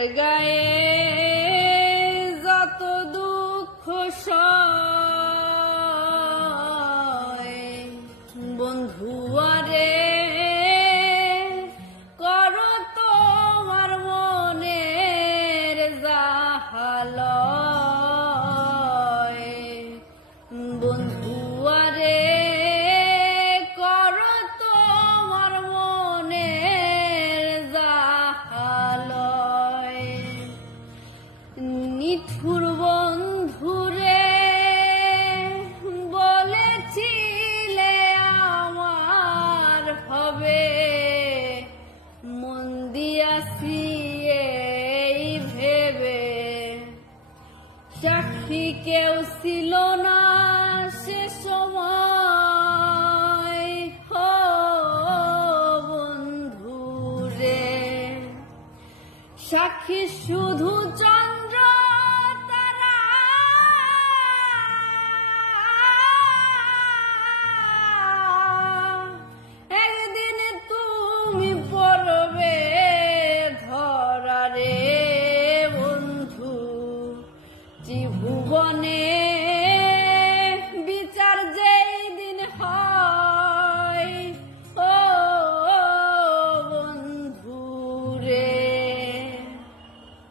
গায়ে যত দুঃখ সয় বন্ধু আরে করো তোমার মনের জাহালয় বন্ধু আরে করো তোমার মনের জাহালয় নিঠুর বন্ধুরে বলেছিলে আমার হবে মন দিয়াছি এই ভেবে সাক্ষী কেউ ছিল না সে সময় হো বন্ধুরে সাক্ষী শুধু চন্দ্র